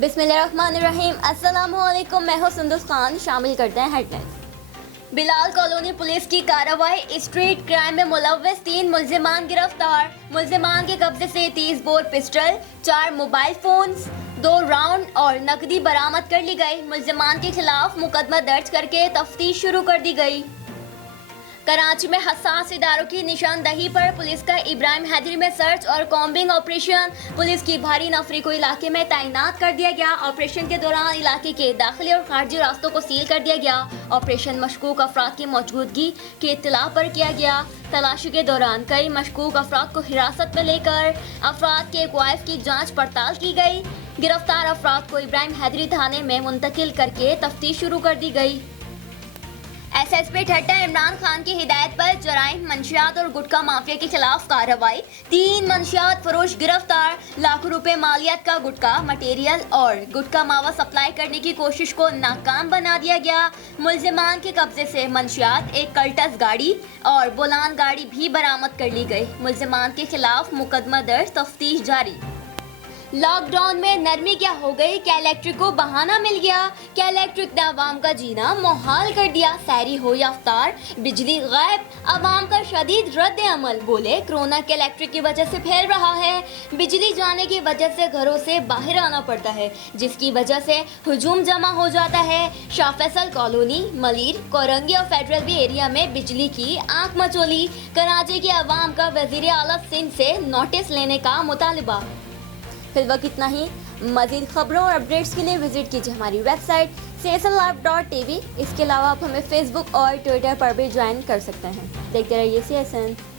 बिस्मिल्लाहिर्रहमानिर्रहीम। अस्सलामु अलैकुम। मैं हूं सुंदस खान। शामिल करते हैं हेडलाइंस। बिलाल कॉलोनी पुलिस की कार्रवाई। स्ट्रीट क्राइम में मुलव्वस 3 मुल्जिमान गिरफ्तार। मुल्जिमान के कब्जे से 30 bore pistol, 4 mobile phones, 2 round और नकदी बरामद कर ली गई। मुल्जिमान के खिलाफ मुकदमा दर्ज करके तफ्तीश शुरू कर दी गई। कराची में हसास इदारों की निशानदही पर पुलिस का इब्राहिम हैदरी में सर्च और कॉम्बिंग ऑपरेशन। पुलिस की भारी नफरी को इलाके में तैनात कर दिया गया। ऑपरेशन के दौरान इलाके के दाखिली और खारजी रास्तों को सील कर दिया गया। ऑपरेशन मशकूक अफराद की मौजूदगी की इत्तला पर किया गया। तलाशी के दौरान कई मशकूक अफराद को हिरासत में लेकर अफराद के क्वाइफ की जाँच पड़ताल की गई। गिरफ्तार अफराद को इब्राहिम हैदरी थाने में मुंतकिल करके तफ्तीश शुरू कर दी गई। एसएसपी ठट्टा इमरान खान की हिदायत पर जराइम, मंशियात और गुटखा माफिया के खिलाफ कार्रवाई। 3 मंशियात फरोश गिरफ्तार। लाखों रुपए मालियत का गुटखा मटेरियल और गुटखा मावा सप्लाई करने की कोशिश को नाकाम बना दिया गया। मुल्जिमान के कब्जे से मंशियात, एक कल्टस गाड़ी और बोलान गाड़ी भी बरामद कर ली गई। मुल्जिमान के खिलाफ मुकदमा दर्ज, तफ्तीश जारी। लॉकडाउन में नरमी क्या हो गई? क्या इलेक्ट्रिक को बहाना मिल गया? क्या इलेक्ट्रिक ने आवाम का जीना मुहाल कर दिया? सहरी हो या अफ्तार, बिजली गायब। आवाम का शदीद रद्द अमल। बोले कोरोना के इलेक्ट्रिक की वजह से फैल रहा है। बिजली जाने की वजह से घरों से बाहर आना पड़ता है, जिसकी वजह से हुजूम जमा हो जाता है। शाह फैसल कॉलोनी, मलीर, कोरंगी और फेडरल बी एरिया में बिजली की आंख मचोली। कराची की आवाम का वजीर आला सिंध से नोटिस लेने का मुतालबा। फिल वक्त इतना ही। मज़ीद खबरों और अपडेट्स के लिए विजिट कीजिए हमारी वेबसाइट csnlive.tv। इसके अलावा आप हमें फेसबुक और ट्विटर पर भी ज्वाइन कर सकते हैं। देखते रहिए CSN।